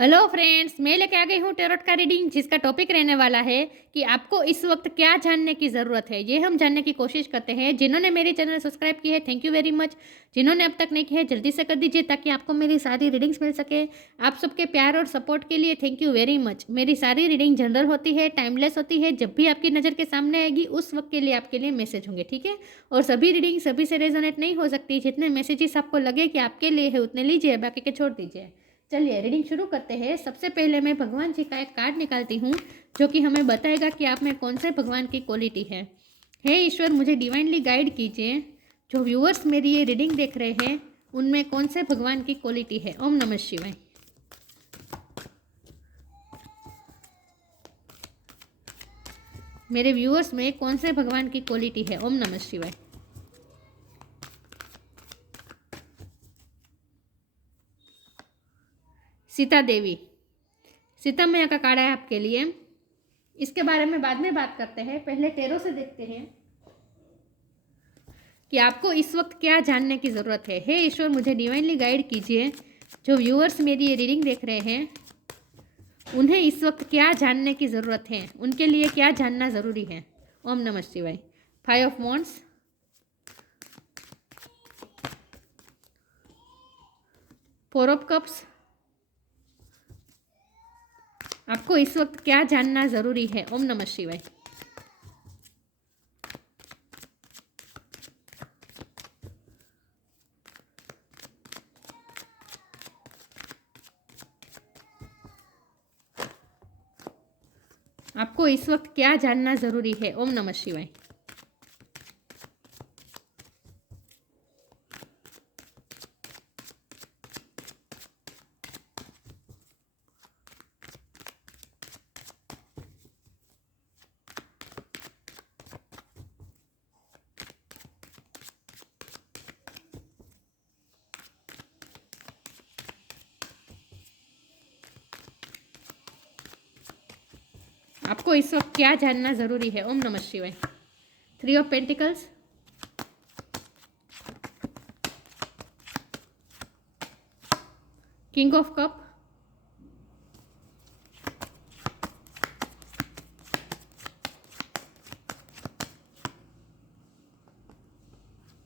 Hello friends, मैं लेके आ गई हूँ टैरोट का रीडिंग जिसका टॉपिक रहने वाला है कि आपको इस वक्त क्या जानने की ज़रूरत है। ये हम जानने की कोशिश करते हैं। जिन्होंने मेरी चैनल सब्सक्राइब की है, थैंक यू वेरी मच। जिन्होंने अब तक नहीं किया है, जल्दी से कर दीजिए ताकि आपको मेरी सारी रीडिंग्स मिल सके। आप सबके प्यार और सपोर्ट के लिए थैंक यू वेरी मच। मेरी सारी रीडिंग जनरल होती है, टाइमलेस होती है। जब भी आपकी नज़र के सामने आएगी उस वक्त के लिए आपके लिए मैसेज होंगे, ठीक है। और सभी रीडिंग सभी से रेजोनेट नहीं हो सकती। जितने मैसेजेस आपको लगे कि आपके लिए है उतने लीजिए, बाकी के छोड़ दीजिए। चलिए रीडिंग शुरू करते हैं। सबसे पहले मैं भगवान जी का एक कार्ड निकालती हूँ जो कि हमें बताएगा कि आप में कौन से भगवान की क्वालिटी है। हे ईश्वर, मुझे डिवाइनली गाइड कीजिए। जो व्यूअर्स मेरी ये रीडिंग देख रहे हैं उनमें कौन से भगवान की क्वालिटी है। ओम नमः शिवाय। मेरे व्यूअर्स में कौन से भगवान की क्वालिटी है। ओम नमः शिवाय। सीता देवी, सीता मैया का कार्ड है आपके लिए। इसके बारे में बाद में बात करते हैं, पहले टेरो से देखते हैं कि आपको इस वक्त क्या जानने की ज़रूरत है। हे ईश्वर, मुझे डिवाइनली गाइड कीजिए। जो व्यूअर्स मेरी ये रीडिंग देख रहे हैं उन्हें इस वक्त क्या जानने की ज़रूरत है, उनके लिए क्या जानना ज़रूरी है। ओम नमः शिवाय। 5 ऑफ वॉन्ड्स, 4 ऑफ कप्स। आपको इस वक्त क्या जानना ज़रूरी है। ओम नमः शिवाय। आपको इस वक्त क्या जानना ज़रूरी है। ओम नमः शिवाय। आपको इस वक्त क्या जानना ज़रूरी है। ओम नमः शिवाय। 3 of pentacles, king of cup,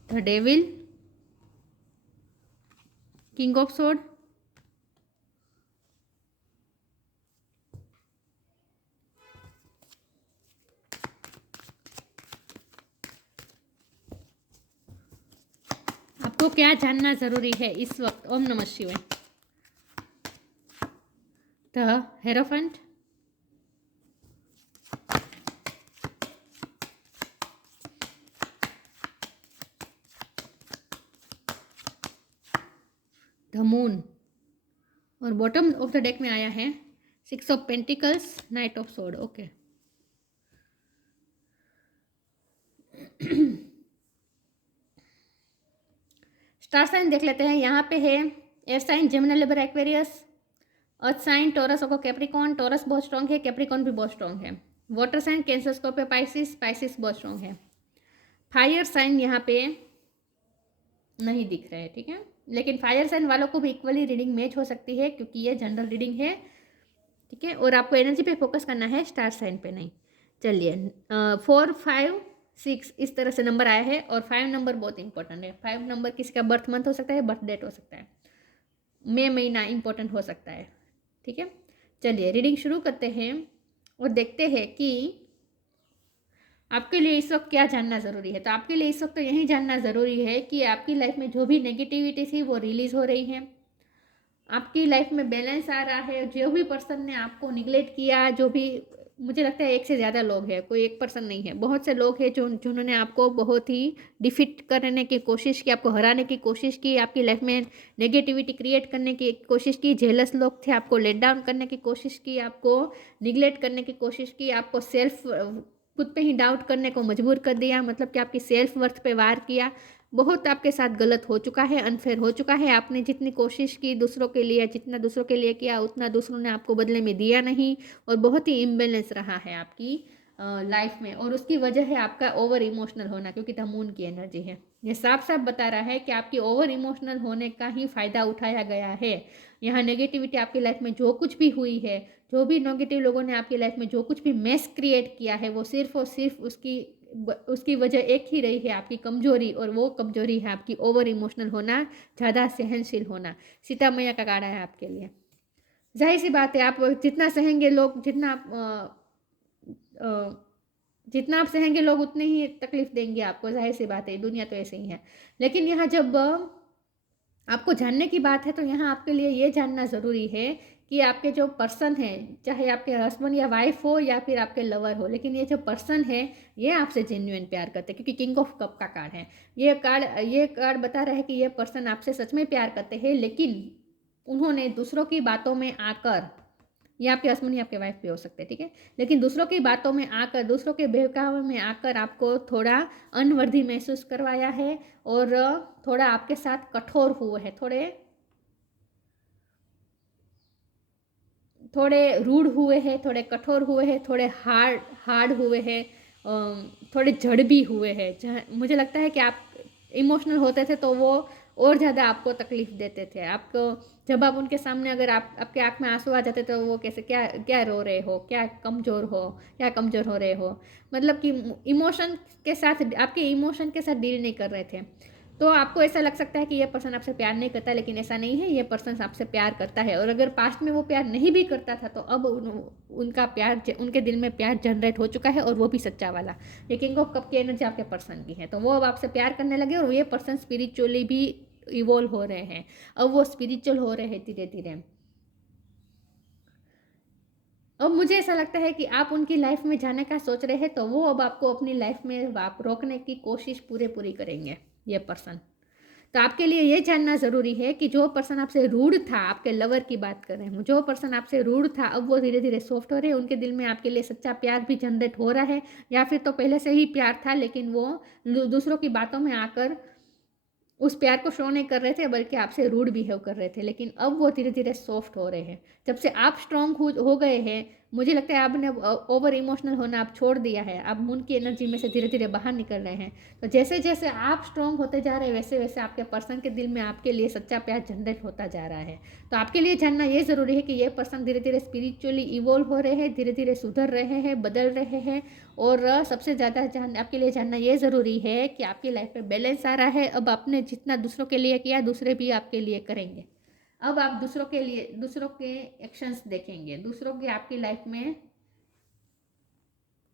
the devil, king of sword, आपको क्या जानना ज़रूरी है इस वक्त। ओम नमः शिवाय। द हेरोफेंट, द मून, और बॉटम ऑफ द डेक में आया है 6 of pentacles, knight of sword. Okay, star sign देख लेते हैं। यहाँ पे है air sign Gemini Libra Aquarius, earth sign Taurus और कैप्रिकॉन। टॉरस बहुत स्ट्रॉन्ग है, कैप्रिकॉन भी बहुत स्ट्रॉन्ग है। Water sign Cancer, Scorpio, Pisces. Pisces बहुत स्ट्रॉन्ग है। फायर साइन यहाँ पे नहीं दिख रहे हैं, ठीक है। लेकिन फायर साइन वालों को भी इक्वली रीडिंग मैच हो सकती है क्योंकि ये जनरल रीडिंग है, ठीक है। और आपको एनर्जी पे फोकस करना है, स्टार साइन पे नहीं। चलिए 4, 5, 6 इस तरह से नंबर आया है और 5 नंबर बहुत इंपॉर्टेंट है। 5 नंबर किसी का बर्थ मंथ हो सकता है, बर्थ डेट हो सकता है, मई महीना इंपॉर्टेंट हो सकता है, ठीक है। चलिए रीडिंग शुरू करते हैं और देखते हैं कि आपके लिए इस वक्त क्या जानना ज़रूरी है। तो आपके लिए इस वक्त तो यही जानना ज़रूरी है कि आपकी लाइफ में जो भी नेगेटिविटी थी वो रिलीज़ हो रही है। आपकी लाइफ में बैलेंस आ रहा है। जो भी पर्सन ने आपको निगलेक्ट किया, जो भी, मुझे लगता है एक से ज़्यादा लोग हैं, कोई एक पर्सन नहीं है, बहुत से लोग हैं जिन्होंने आपको बहुत ही डिफीट करने की कोशिश की, आपको हराने की कोशिश की, आपकी लाइफ में नेगेटिविटी क्रिएट करने की कोशिश की। जेलस लोग थे, आपको लेट डाउन करने की कोशिश की, आपको निगलेक्ट करने की कोशिश की, आपको सेल्फ खुद पे ही डाउट करने को मजबूर कर दिया, मतलब कि आपकी सेल्फ वर्थ पे वार किया। बहुत आपके साथ गलत हो चुका है, अनफेयर हो चुका है। आपने जितनी कोशिश की दूसरों के लिए, जितना दूसरों के लिए किया उतना दूसरों ने आपको बदले में दिया नहीं, और बहुत ही इम्बेलेंस रहा है आपकी लाइफ में। और उसकी वजह है आपका ओवर इमोशनल होना, क्योंकि द मून की एनर्जी है। ये साफ साफ बता रहा है कि आपकी ओवर इमोशनल होने का ही फ़ायदा उठाया गया है। यहाँ नेगेटिविटी आपकी लाइफ में जो कुछ भी हुई है, जो भी नेगेटिव लोगों ने आपकी लाइफ में जो कुछ भी मेस क्रिएट किया है, वो सिर्फ और सिर्फ उसकी वजह एक ही रही है, आपकी कमजोरी। और वो कमजोरी है आपकी ओवर इमोशनल होना, ज़्यादा सहनशील होना। सीता मैया का कार्ड है आपके लिए। जाहिर सी बात है, आप जितना सहेंगे लोग, जितना आप सहेंगे लोग उतने ही तकलीफ देंगे आपको। जाहिर सी बात है, दुनिया तो ऐसे ही है। लेकिन यहाँ जब आपको जानने की बात है तो यहाँ आपके लिए ये जानना ज़रूरी है कि आपके जो पर्सन है, चाहे आपके हस्बैंड या वाइफ हो या फिर आपके लवर हो, लेकिन ये जो पर्सन है ये आपसे जेन्युइन प्यार करते हैं। क्योंकि किंग ऑफ कप का कार्ड है ये कार्ड बता रहा है कि ये पर्सन आपसे सच में प्यार करते हैं, लेकिन उन्होंने दूसरों की बातों में आकर, ये आपके हस्बैंड या आपके वाइफ भी हो सकते हैं, ठीक है, लेकिन दूसरों की बातों में आकर, दूसरों के बहकावे में आकर आपको थोड़ा अनवर्दी महसूस करवाया है और थोड़ा आपके साथ कठोर हुए हैं, थोड़े रूड हुए हैं, थोड़े कठोर हुए हैं, थोड़े हार्ड हुए हैं, थोड़े जड़ भी हुए हैं। मुझे लगता है कि आप इमोशनल होते थे तो वो और ज़्यादा आपको तकलीफ देते थे। आपको जब आप उनके सामने, अगर आपके आँख में आंसू आ जाते तो वो कैसे, क्या क्या रो रहे हो, क्या कमज़ोर हो रहे हो, मतलब कि इमोशन के साथ, आपके इमोशन के साथ डील नहीं कर रहे थे। तो आपको ऐसा लग सकता है कि ये पर्सन आपसे प्यार नहीं करता, लेकिन ऐसा नहीं है, ये पर्सन आपसे प्यार करता है। और अगर पास्ट में वो प्यार नहीं भी करता था तो अब उनका प्यार, उनके दिल में प्यार जनरेट हो चुका है, और वो भी सच्चा वाला। ये किंग ऑफ कप की एनर्जी आपके पर्सन की है, तो वो अब आपसे प्यार करने लगे। और ये पर्सन स्पिरिचुअली भी इवॉल्व हो रहे हैं, अब वो स्पिरिचुअल हो रहे हैं धीरे धीरे। अब मुझे ऐसा लगता है कि आप उनकी लाइफ में जाने का सोच रहे हैं, तो वो अब आपको अपनी लाइफ में आप रोकने की कोशिश पूरी करेंगे, ये पर्सन। तो आपके लिए ये जानना ज़रूरी है कि जो पर्सन आपसे रूड था, आपके लवर की बात कर रहे हैं, जो पर्सन आपसे रूड था, अब वो धीरे धीरे सॉफ्ट हो रहे हैं। उनके दिल में आपके लिए सच्चा प्यार भी जनरेट हो रहा है, या फिर तो पहले से ही प्यार था, लेकिन वो दूसरों की बातों में आकर उस प्यार को शो नहीं कर रहे थे, बल्कि आपसे रूड बिहेव कर रहे थे। लेकिन अब वो धीरे धीरे सॉफ्ट हो रहे हैं। जब से आप स्ट्रांग हो गए हैं, मुझे लगता है आपने ओवर इमोशनल होना आप छोड़ दिया है, आप मून की एनर्जी में से धीरे धीरे बाहर निकल रहे हैं। तो जैसे जैसे आप स्ट्रांग होते जा रहे हैं, वैसे वैसे आपके पर्सन के दिल में आपके लिए सच्चा प्यार जनरेट होता जा रहा है। तो आपके लिए जानना ये ज़रूरी है कि ये पर्सन धीरे धीरे स्पिरिचुअली इवॉल्व हो रहे हैं, धीरे धीरे सुधर रहे हैं, बदल रहे हैं। और सबसे ज़्यादा आपके लिए जानना ये ज़रूरी है कि आपकी लाइफ में बैलेंस आ रहा है। अब आपने जितना दूसरों के लिए किया, दूसरे भी आपके लिए करेंगे। अब आप दूसरों के एक्शंस देखेंगे, दूसरों के आपकी लाइफ में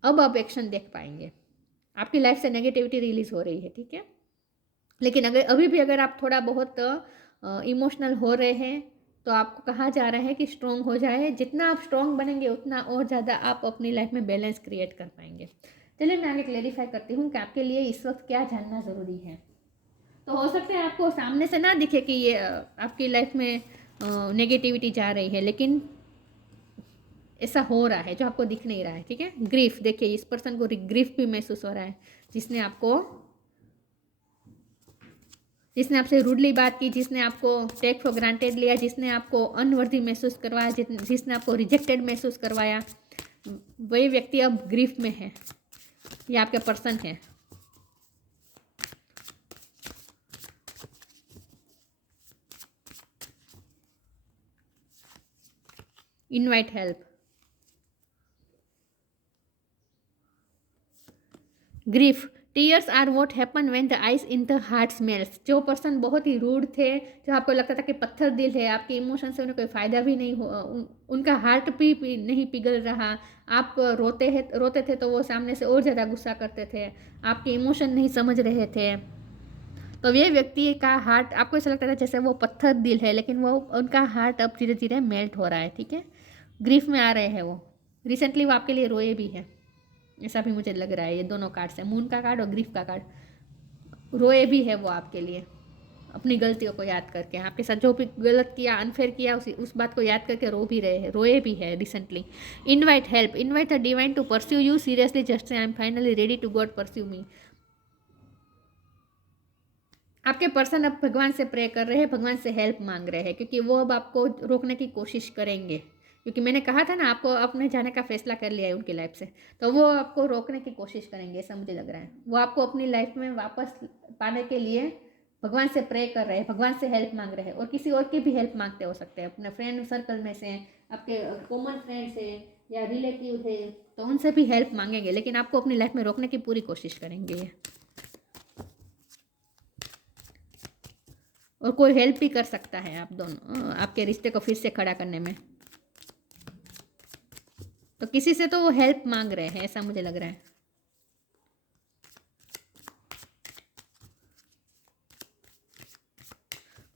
अब आप एक्शन देख पाएंगे। आपकी लाइफ से नेगेटिविटी रिलीज हो रही है, ठीक है। लेकिन अगर आप थोड़ा बहुत इमोशनल हो रहे हैं, तो आपको कहा जा रहा है कि स्ट्रॉन्ग हो जाए। जितना आप स्ट्रॉन्ग बनेंगे, उतना और ज़्यादा आप अपनी लाइफ में बैलेंस क्रिएट कर पाएंगे। चलिए मैं आगे क्लेरिफाई करती हूँ कि आपके लिए इस वक्त क्या जानना ज़रूरी है। तो हो सकता है आपको सामने से ना दिखे कि ये आपकी लाइफ में नेगेटिविटी जा रही है, लेकिन ऐसा हो रहा है जो आपको दिख नहीं रहा है, ठीक है। ग्रीफ, देखिए इस पर्सन को ग्रीफ भी महसूस हो रहा है, जिसने आपसे रूडली बात की, जिसने आपको टेक फॉर ग्रांटेड लिया, जिसने आपको अनवर्दी महसूस करवाया, जिसने आपको रिजेक्टेड महसूस करवाया, वही व्यक्ति अब ग्रीफ में है। ये आपके पर्सन है। Invite help, grief, tears are what happen when the ice in the heart smells. जो पर्सन बहुत ही रूड थे, जो आपको लगता था कि पत्थर दिल है, आपके इमोशन से उन्हें कोई फ़ायदा भी नहीं हो, उनका हार्ट भी नहीं पिघल रहा, आप रोते थे तो वो सामने से और ज़्यादा गुस्सा करते थे, आपके इमोशन नहीं समझ रहे थे। तो ये व्यक्ति का हार्ट, आपको ऐसा लगता था जैसे वो पत्थर दिल है, लेकिन वो उनका हार्ट अब धीरे धीरे मेल्ट हो रहा है, ठीक है। ग्रीफ में आ रहे हैं वो। रिसेंटली वो आपके लिए रोए भी है, ऐसा भी मुझे लग रहा है। ये दोनों कार्ड से, मून का कार्ड और ग्रीफ का कार्ड, रोए भी है वो आपके लिए, अपनी गलतियों को याद करके। आपके साथ जो भी गलत किया, अनफेयर किया, उस बात को याद करके रोए भी है recently. Invite help, invite the divine to pursue you seriously, just I am finally ready to god pursue me. आपके पर्सन अब भगवान से प्रे कर रहे हैं, भगवान से हेल्प मांग रहे हैं, क्योंकि वो अब आपको रोकने की कोशिश करेंगे। क्योंकि मैंने कहा था ना, आपको अपने जाने का फैसला कर लिया है उनकी लाइफ से, तो वो आपको रोकने की कोशिश करेंगे, ऐसा मुझे लग रहा है। वो आपको अपनी लाइफ में वापस पाने के लिए भगवान से प्रे कर रहे हैं, भगवान से हेल्प मांग रहे हैं, और किसी और की भी हेल्प मांगते हो सकते हैं, अपने फ्रेंड सर्कल में से, आपके कॉमन फ्रेंड्स है या रिलेटिव है, तो उनसे भी हेल्प मांगेंगे, लेकिन आपको अपनी लाइफ में रोकने की पूरी कोशिश करेंगे ये। और कोई हेल्प भी कर सकता है आप दोनों, आपके रिश्ते को फिर से खड़ा करने में। तो किसी से तो वो हेल्प मांग रहे हैं, ऐसा मुझे लग रहा है।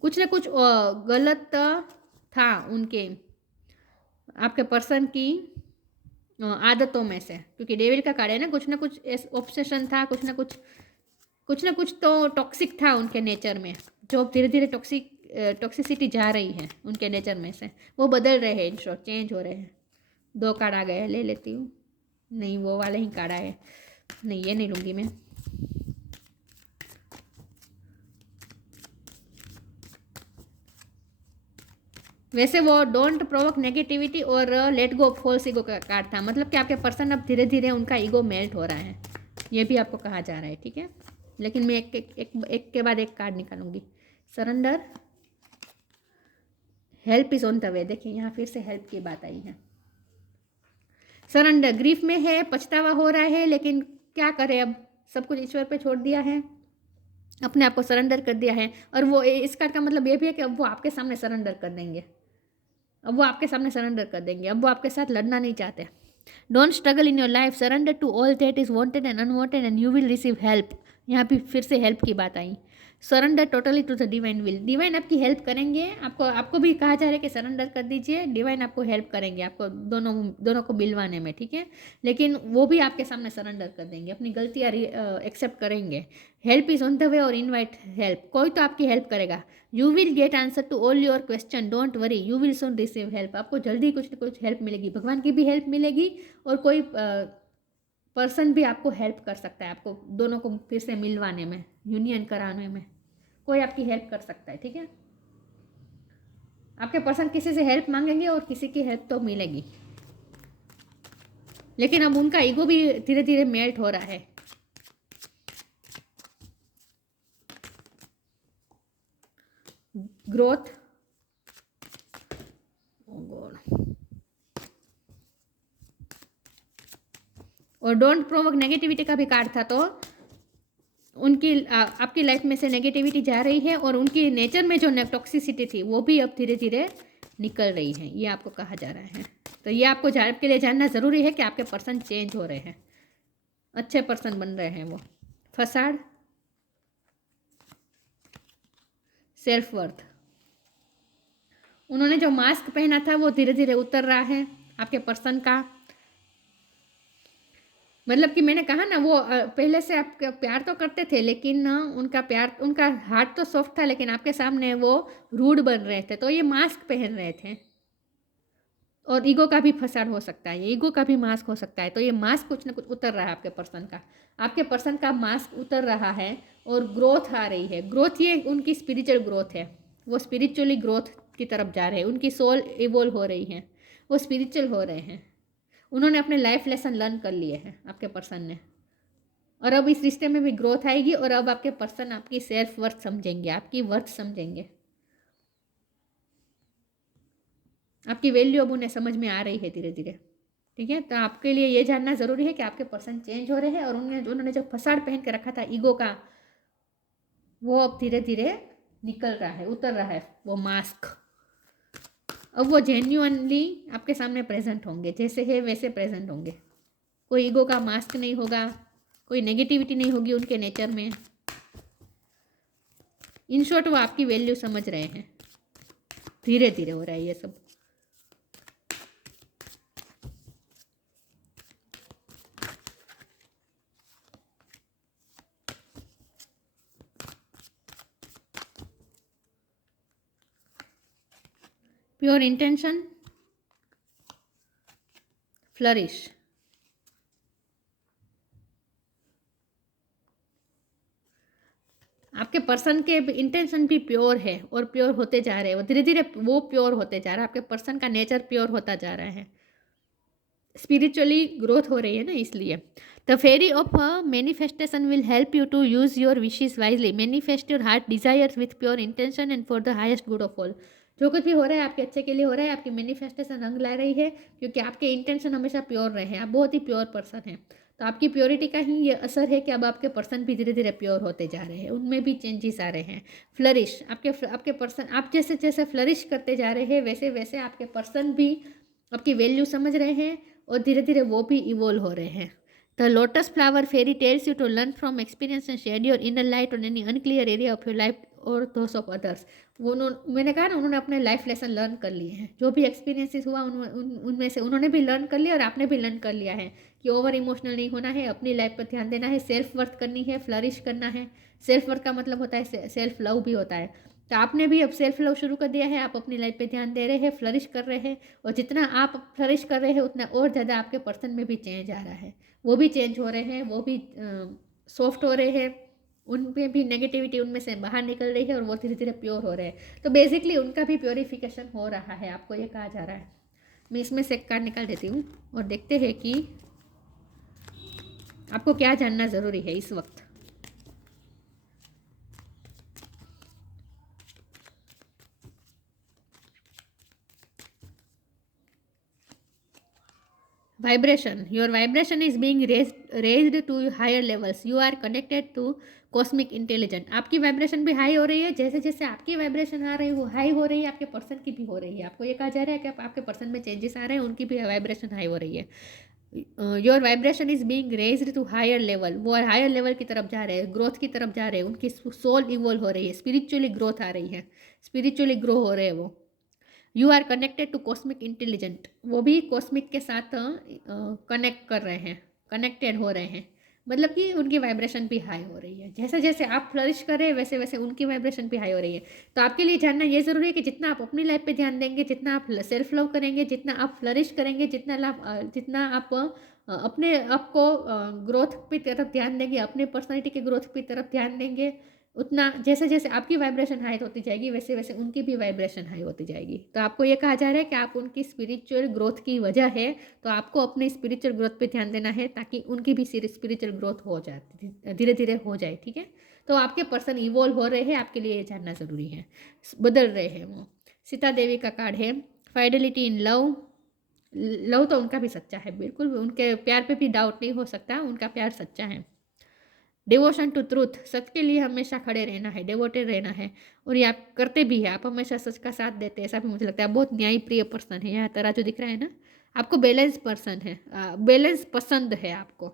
कुछ ना कुछ गलत था उनके, आपके पर्सन की आदतों में से, क्योंकि डेविल का कार्ड है ना, कुछ ना कुछ ऑब्सेशन था, कुछ ना कुछ तो टॉक्सिक था उनके नेचर में, जो धीरे धीरे टॉक्सिसिटी जा रही है उनके नेचर में से, वो बदल रहे हैं, इन शॉर्ट चेंज हो रहे हैं। 2 कार्ड आ गए, ले लेती हूँ। नहीं, वो वाले ही कार्ड आए, नहीं ये नहीं लूँगी मैं। वैसे वो डोंट प्रोवोक नेगेटिविटी और let go of false ego का कार्ड था, मतलब कि आपके पर्सन अब धीरे धीरे उनका ईगो मेल्ट हो रहा है, ये भी आपको कहा जा रहा है, ठीक है। लेकिन मैं एक के बाद एक कार्ड निकालूंगी। Surrender, help is on the way, देखिए यहाँ फिर से हेल्प की बात आई है। सरेंडर, ग्रीफ में है, पछतावा हो रहा है, लेकिन क्या करें, अब सब कुछ ईश्वर पे छोड़ दिया है, अपने आप को सरेंडर कर दिया है। और वो इस कार्ड का मतलब ये भी है कि अब वो आपके सामने सरेंडर कर देंगे, अब वो आपके सामने सरेंडर कर देंगे, अब वो आपके साथ लड़ना नहीं चाहते। Don't struggle in your life, surrender to all that is wanted and unwanted and you will receive help. यहाँ भी फिर से हेल्प की बात आई। Surrender totally to the divine will, divine आपकी हेल्प करेंगे, आपको भी कहा जा रहा है कि सरेंडर कर दीजिए, डिवाइन आपको हेल्प करेंगे, आपको दोनों को मिलवाने में, ठीक है। लेकिन वो भी आपके सामने सरेंडर कर देंगे, अपनी गलतियाँ एक्सेप्ट करेंगे। Help is on the way और इनवाइट हेल्प, कोई तो आपकी हेल्प करेगा। You will get answer to all your question, don't worry, you will soon receive help, आपको जल्दी कुछ ना कुछ हेल्प मिलेगी, भगवान की भी हेल्प मिलेगी, और कोई पर्सन भी आपको हेल्प कर सकता है, आपको दोनों को फिर से मिलवाने में, यूनियन कराने में कोई आपकी हेल्प कर सकता है, ठीक है। आपके पर्सन किसी से हेल्प मांगेंगे और किसी की हेल्प तो मिलेगी, लेकिन अब उनका ईगो भी धीरे धीरे मेल्ट हो रहा है। ग्रोथ, और डोंट प्रोवोक नेगेटिविटी का भी कार्ड था, तो उनकी आपकी लाइफ में से नेगेटिविटी जा रही है, और उनकी नेचर में जो टॉक्सिसिटी थी वो भी अब धीरे धीरे निकल रही है, ये आपको कहा जा रहा है। तो ये आपको आपके लिए जानना ज़रूरी है कि आपके पर्सन चेंज हो रहे हैं, अच्छे पर्सन बन रहे हैं वो। फसाड, सेल्फ वर्थ, उन्होंने जो मास्क पहना था वो धीरे धीरे उतर रहा है आपके पर्सन का, मतलब कि मैंने कहा ना, वो पहले से आपका प्यार तो करते थे, लेकिन उनका हार्ट तो सॉफ्ट था, लेकिन आपके सामने वो रूड बन रहे थे, तो ये मास्क पहन रहे थे। और ईगो का भी फसाद हो सकता है, ईगो का भी मास्क हो सकता है, तो ये मास्क कुछ ना कुछ उतर रहा है आपके पर्सन का, आपके पर्सन का मास्क उतर रहा है, और ग्रोथ आ रही है। ग्रोथ ये उनकी स्पिरिचुअल ग्रोथ है, वो स्पिरिचुअली ग्रोथ की तरफ जा रहे हैं, उनकी सोल इवोल्व हो रही है, वो स्पिरिचुअल हो रहे हैं, उन्होंने अपने लाइफ लेसन लर्न कर लिए हैं आपके पर्सन ने, और अब इस रिश्ते में भी ग्रोथ आएगी, और अब आपके पर्सन आपकी सेल्फ वर्थ समझेंगे, आपकी वर्थ समझेंगे, आपकी वैल्यू अब उन्हें समझ में आ रही है धीरे धीरे, ठीक है। तो आपके लिए ये जानना ज़रूरी है कि आपके पर्सन चेंज हो रहे हैं, और उन्होंने जो फसाड पहन के रखा था ईगो का, वो अब धीरे धीरे निकल रहा है, उतर रहा है वो मास्क। अब वो जेन्युइनली आपके सामने प्रेजेंट होंगे, जैसे है वैसे प्रेजेंट होंगे, कोई ईगो का मास्क नहीं होगा, कोई नेगेटिविटी नहीं होगी उनके नेचर में। इन शॉर्ट वो आपकी वैल्यू समझ रहे हैं, धीरे धीरे हो रहा है ये सब। प्योर इंटेंशन, फ्लरिश, आपके पर्सन के इंटेंशन भी प्योर है, और प्योर होते जा रहे हैं वो धीरे धीरे, वो प्योर होते जा रहा है, आपके पर्सन का नेचर प्योर होता जा रहा है। स्पिरिचुअली ग्रोथ हो रही है ना, इसलिए। The fairy of manifestation will help you to use your wishes wisely, manifest your heart desires with pure intention and for the highest good of all. जो कुछ भी हो रहा है आपके अच्छे के लिए हो रहा है, आपकी मैनिफेस्टेशन रंग ला रही है, क्योंकि आपके इंटेंशन हमेशा प्योर रहे हैं, आप बहुत ही प्योर पर्सन हैं। तो आपकी प्योरिटी का ही ये असर है कि अब आपके पर्सन भी धीरे धीरे प्योर होते जा रहे हैं, उनमें भी चेंजेस आ रहे हैं। फ्लरिश, आपके पर्सन, आप जैसे जैसे फ्लरिश करते जा रहे हैं वैसे वैसे आपके पर्सन भी आपकी वैल्यू समझ रहे हैं और धीरे धीरे वो भी इवोल्व हो रहे हैं। The lotus flower fairy tells you to learn from experience and shed your inner light on any unclear area of your life और दोस ऑफ अदर्स। मैंने कहा ना, उन्होंने अपने लाइफ लेसन लर्न कर लिए हैं, जो भी एक्सपीरियंसेस हुआ उनमें से उन्होंने भी लर्न कर लिया और आपने भी लर्न कर लिया है कि ओवर इमोशनल नहीं होना है, अपनी लाइफ पर ध्यान देना है, सेल्फ वर्थ करनी है, फ्लरिश करना है। सेल्फ वर्थ का मतलब होता है सेल्फ लव भी होता है। तो आपने भी अब सेल्फ लव शुरू कर दिया है, आप अपनी लाइफ पे ध्यान दे रहे हैं, फ्लरिश कर रहे हैं, और जितना आप फ्लरिश कर रहे हैं उतना और ज़्यादा आपके पर्सन में भी चेंज आ रहा है, वो भी चेंज हो रहे हैं, वो भी सॉफ्ट हो रहे हैं, उनमें भी नेगेटिविटी उनमें से बाहर निकल रही है और वो धीरे धीरे प्योर हो रहे हैं। तो बेसिकली उनका भी प्योरीफिकेशन हो रहा है, आपको ये कहा जा रहा है। मैं इसमें से एक कार्ड निकाल देती हूँ और देखते हैं कि आपको क्या जानना ज़रूरी है इस वक्त। Vibration. Your vibration is being raised to higher levels. You are connected to cosmic intelligence. आपकी वाइब्रेशन भी हाई हो रही है, जैसे जैसे आपकी वाइब्रेशन आ रही है हाई हो रही है, आपके पर्सन की भी हो रही है। आपको ये कहा जा रहा है कि आपके पर्सन में चेंजेस आ रहे हैं, उनकी भी वाइब्रेशन हाई हो रही है। Your vibration is being raised to higher level. वो हायर लेवल की तरफ जा रहे हैं, ग्रोथ की तरफ जा रहे हैं, उनकी सोल इवोल्व हो रही है, स्पिरिचुअली ग्रोथ आ रही है, स्पिरिचुअली ग्रो हो रहे हैं वो। You are connected to cosmic intelligent, वो भी कॉस्मिक के साथ कनेक्ट कर रहे हैं, कनेक्टेड हो रहे हैं, मतलब कि उनकी वाइब्रेशन भी हाई हो रही है। जैसे जैसे आप फ्लरिश कर रहे हैं वैसे वैसे उनकी वाइब्रेशन भी हाई हो रही है। तो आपके लिए जानना ये ज़रूरी है कि जितना आप अपनी लाइफ पे ध्यान देंगे, जितना आप सेल्फ लव करेंगे, जितना आप फ्लरिश करेंगे, जितना आप अपने आप को ग्रोथ की तरफ ध्यान देंगे, अपने पर्सनैलिटी के ग्रोथ की तरफ ध्यान देंगे, उतना जैसे जैसे आपकी वाइब्रेशन हाई होती जाएगी वैसे वैसे उनकी भी वाइब्रेशन हाई होती जाएगी। तो आपको ये कहा जा रहा है कि आप उनकी स्पिरिचुअल ग्रोथ की वजह है, तो आपको अपनी स्पिरिचुअल ग्रोथ पे ध्यान देना है ताकि उनकी भी स्पिरिचुअल ग्रोथ हो जाए, धीरे धीरे हो जाए। ठीक है, तो आपके पर्सन इवॉल्व हो रहे हैं, आपके लिए ये जानना ज़रूरी है, बदल रहे हैं वो। सीता देवी का कार्ड है, फाइडेलिटी इन लव। लव तो उनका भी सच्चा है, बिल्कुल उनके प्यार पे भी डाउट नहीं हो सकता, उनका प्यार सच्चा है। डिवोशन टू ट्रूथ, सच के लिए हमेशा खड़े रहना है, डिवोटेड रहना है, और ये आप करते भी है, आप हमेशा सच का साथ देते हैं, ऐसा भी मुझे लगता है। आप बहुत न्यायप्रिय पर्सन है, यहाँ तराजू दिख रहा है ना, आपको बैलेंस पर्सन है, बैलेंस पसंद है, आपको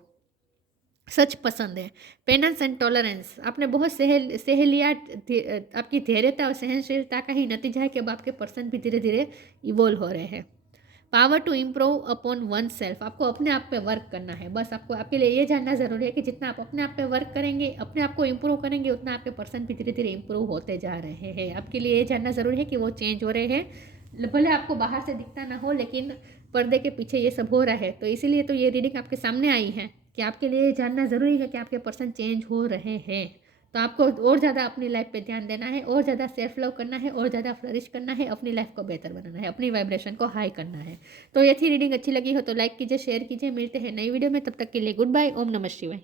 सच पसंद है। पेनेंस एंड टॉलरेंस, आपने बहुत सहेलियाँ, आपकी धैर्यता और सहनशीलता का ही नतीजा है कि अब आपके पर्सन भी धीरे धीरे इवॉल्व हो रहे हैं। Power to improve upon one self, आपको अपने आप पे वर्क करना है, बस आपको आपके लिए ये जानना ज़रूरी है कि जितना आप अपने आप पे वर्क करेंगे, अपने आप को इम्प्रूव करेंगे, उतना आपके पर्सन भी धीरे धीरे इम्प्रूव होते जा रहे हैं। आपके लिए ये जानना ज़रूरी है कि वो चेंज हो रहे हैं, भले आपको बाहर से दिखता ना हो, लेकिन पर्दे के पीछे ये सब हो रहा है। तो इसीलिए तो ये रीडिंग आपके सामने आई है कि आपके लिए ये जानना ज़रूरी है कि आपके पर्सन चेंज हो रहे हैं। तो आपको और ज़्यादा अपनी लाइफ पे ध्यान देना है, और ज़्यादा सेल्फ लव करना है, और ज़्यादा फ्लरिश करना है, अपनी लाइफ को बेहतर बनाना है, अपनी वाइब्रेशन को हाई करना है। तो ये थी रीडिंग, अच्छी लगी हो तो लाइक कीजिए, शेयर कीजिए। मिलते हैं नई वीडियो में, तब तक के लिए गुड बाय। ओम नमः शिवाय।